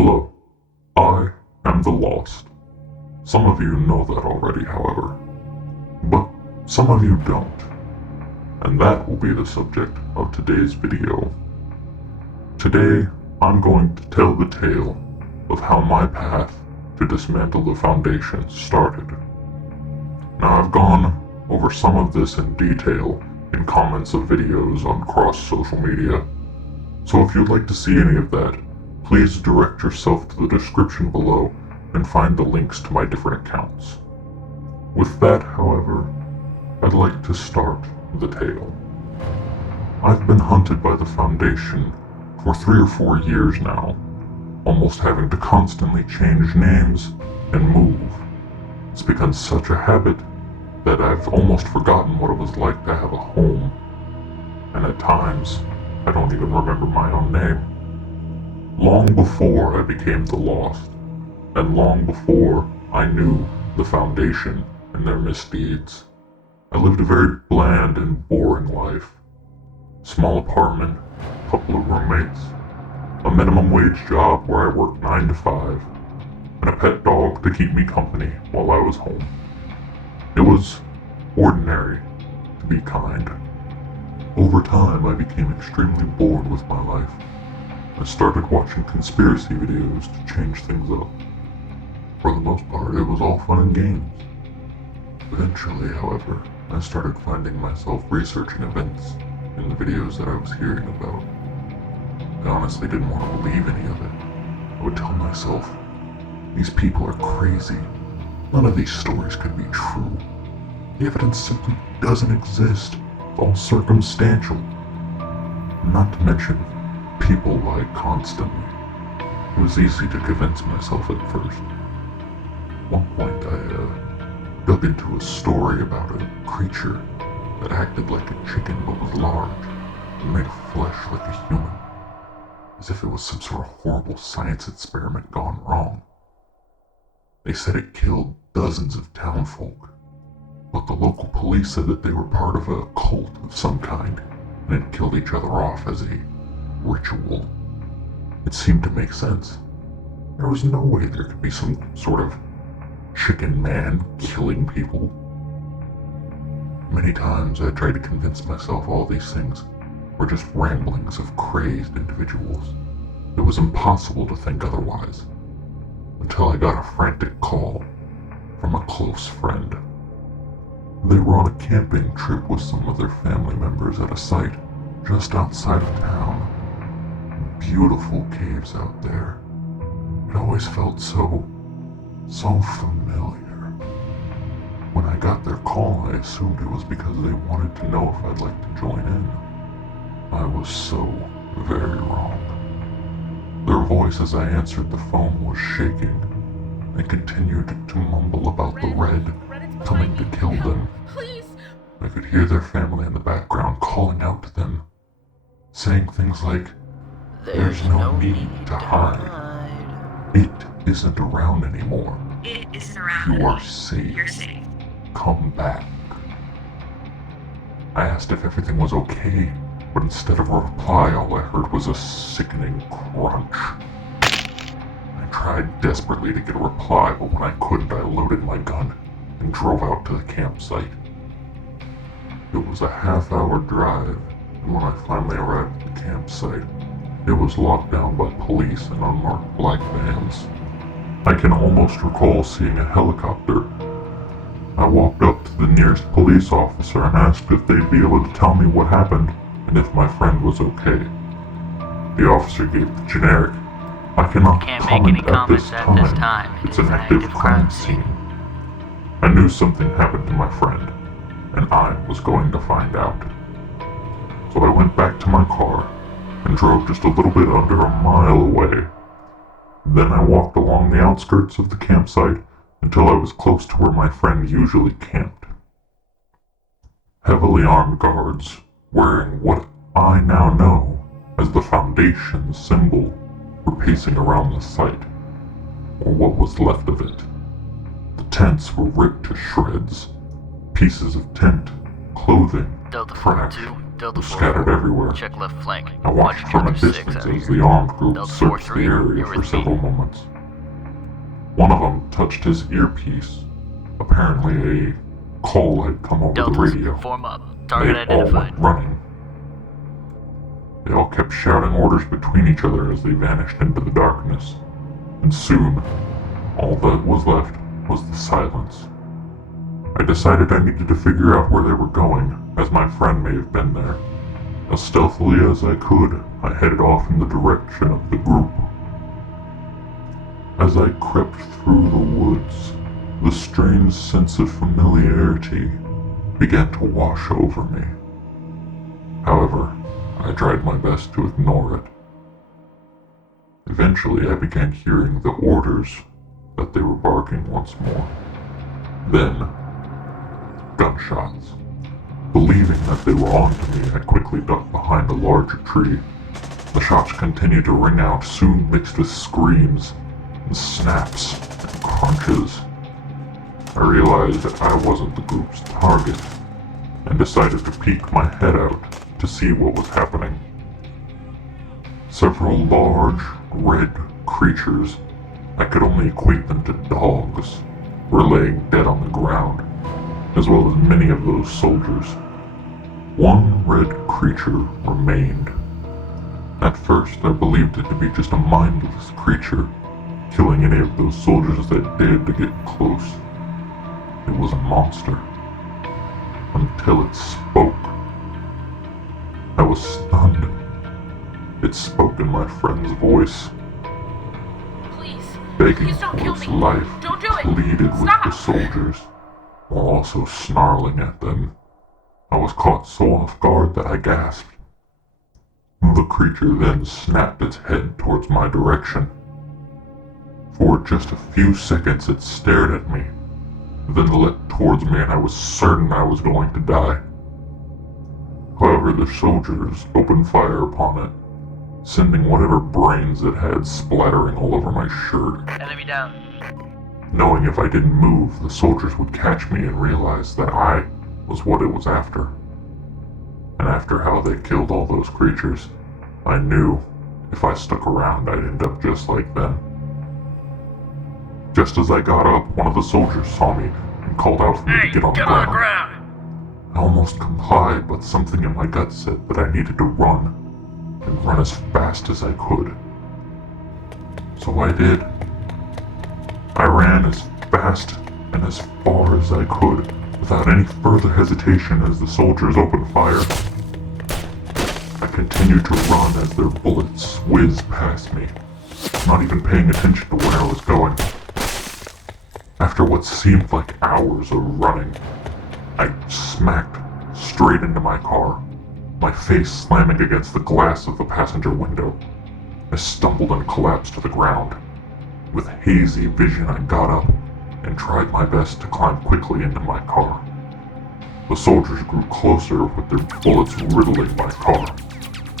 Hello, I am the Lost. Some of you know that already, however, but some of you don't, and that will be the subject of today's video. Today, I'm going to tell the tale of how my path to dismantle the Foundation started. Now, I've gone over some of this in detail in comments of videos on cross-social media, so if you'd like to see any of that, please direct yourself to the description below and find the links to my different accounts. With that, however, I'd like to start the tale. I've been hunted by the Foundation for 3 or 4 years now, almost having to constantly change names and move. It's become such a habit that I've almost forgotten what it was like to have a home, and at times, I don't even remember my own name. Long before I became the Lost, and long before I knew the Foundation and their misdeeds, I lived a very bland and boring life. Small apartment, couple of roommates, a minimum wage job where I worked 9 to 5, and a pet dog to keep me company while I was home. It was ordinary, to be kind. Over time, I became extremely bored with my life. I started watching conspiracy videos to change things up. For the most part, it was all fun and games. Eventually, however, I started finding myself researching events in the videos that I was hearing about. I honestly didn't want to believe any of it. I would tell myself, these people are crazy. None of these stories could be true. The evidence simply doesn't exist. It's all circumstantial. Not to mention, people lie constantly. It was easy to convince myself at first. At one point, I dug into a story about a creature that acted like a chicken but was large and made of flesh like a human, as if it was some sort of horrible science experiment gone wrong. They said it killed dozens of townfolk, but the local police said that they were part of a cult of some kind and had killed each other off as a ritual. It seemed to make sense. There was no way there could be some sort of chicken man killing people. Many times I tried to convince myself all these things were just ramblings of crazed individuals. It was impossible to think otherwise, until I got a frantic call from a close friend. They were on a camping trip with some of their family members at a site just outside of town. Beautiful caves out there. It always felt so familiar. When I got their call, I assumed it was because they wanted to know if I'd like to join in. I was so very wrong. Their voice as I answered the phone was shaking. They continued to mumble about the red coming to kill them. Please. I could hear their family in the background calling out to them, saying things like, "There's no need to hide. It isn't around anymore. It isn't around. You are safe. You're safe. Come back." I asked if everything was okay, but instead of a reply, all I heard was a sickening crunch. I tried desperately to get a reply, but when I couldn't, I loaded my gun and drove out to the campsite. It was a half-hour drive, and when I finally arrived at the campsite, it was locked down by police and unmarked black vans. I can almost recall seeing a helicopter. I walked up to the nearest police officer and asked if they'd be able to tell me what happened and if my friend was okay. The officer gave the generic, "I cannot Can't make comment any at comments this at this time. time. It's an active crime scene." I knew something happened to my friend, and I was going to find out. So I went back to my car and drove just a little bit under a mile away. Then I walked along the outskirts of the campsite until I was close to where my friend usually camped. Heavily armed guards, wearing what I now know as the Foundation's symbol, were pacing around the site, or what was left of it. The tents were ripped to shreds. Pieces of tent, clothing, Delta trash, 42. Delta were scattered everywhere. Check left flank. I watched from a distance as the armed group Delta searched the 4-3, area you're for with several me. moments. One of them touched his earpiece. Apparently a call had come over the Deltas, radio. form up. Target They all identified. went running. They all kept shouting orders between each other as they vanished into the darkness. And soon, all that was left was the silence. I decided I needed to figure out where they were going, as my friend may have been there. As stealthily as I could, I headed off in the direction of the group. As I crept through the woods, the strange sense of familiarity began to wash over me. However, I tried my best to ignore it. Eventually, I began hearing the orders that they were barking once more. Then, gunshots. Believing that they were onto me, I quickly ducked behind a larger tree. The shots continued to ring out, soon mixed with screams and snaps and crunches. I realized that I wasn't the group's target, and decided to peek my head out to see what was happening. Several large, red creatures, I could only equate them to dogs, were laying dead on the ground, as well as many of those soldiers. One red creature remained. At first, I believed it to be just a mindless creature, killing any of those soldiers that dared to get close. It was a monster. Until it spoke. I was stunned. It spoke in my friend's voice, Please, begging please don't for kill its me. life, Don't do it. pleaded Stop. with the soldiers, while also snarling at them. I was caught so off guard that I gasped. The creature then snapped its head towards my direction. For just a few seconds it stared at me, then leapt towards me, and I was certain I was going to die. However, the soldiers opened fire upon it, sending whatever brains it had splattering all over my shirt. Enemy down. Knowing if I didn't move, the soldiers would catch me and realize that I was what it was after. And after how they killed all those creatures, I knew if I stuck around I'd end up just like them. Just as I got up, one of the soldiers saw me and called out for me to get on the ground. I almost complied, but something in my gut said that I needed to run, and run as fast as I could. So I did. I ran as fast and as far as I could, without any further hesitation as the soldiers opened fire. I continued to run as their bullets whizzed past me, not even paying attention to where I was going. After what seemed like hours of running, I smacked straight into my car, my face slamming against the glass of the passenger window. I stumbled and collapsed to the ground. With hazy vision, I got up and tried my best to climb quickly into my car. The soldiers grew closer with their bullets riddling my car.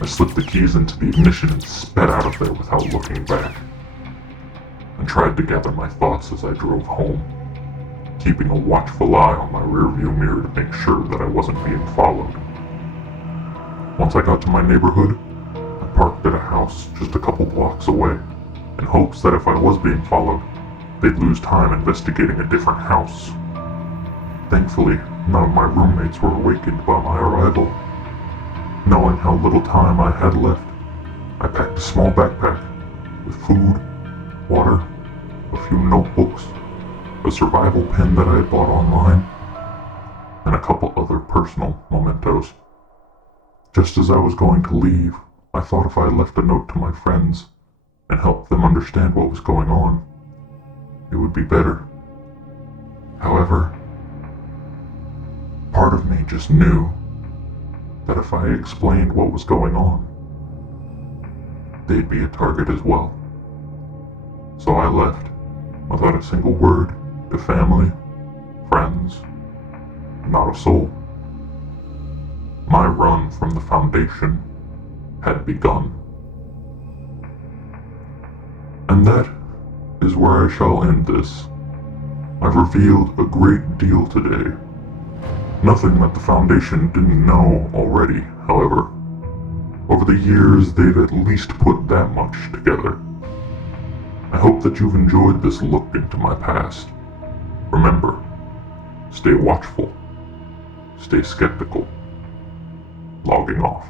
I slipped the keys into the ignition and sped out of there without looking back. I tried to gather my thoughts as I drove home, keeping a watchful eye on my rearview mirror to make sure that I wasn't being followed. Once I got to my neighborhood, I parked at a house just a couple blocks away, in hopes that if I was being followed, they'd lose time investigating a different house. Thankfully, none of my roommates were awakened by my arrival. Knowing how little time I had left, I packed a small backpack with food, water, a few notebooks, a survival pen that I had bought online, and a couple other personal mementos. Just as I was going to leave, I thought if I left a note to my friends and helped them understand what was going on, it would be better. However, part of me just knew that if I explained what was going on, they'd be a target as well. So I left, without a single word, to family, friends, not a soul. My run from the Foundation had begun. And that is where I shall end this. I've revealed a great deal today, Nothing that the Foundation didn't know already, however. Over the years, they've at least put that much together. I hope that you've enjoyed this look into my past. Remember, stay watchful, stay skeptical. Logging off.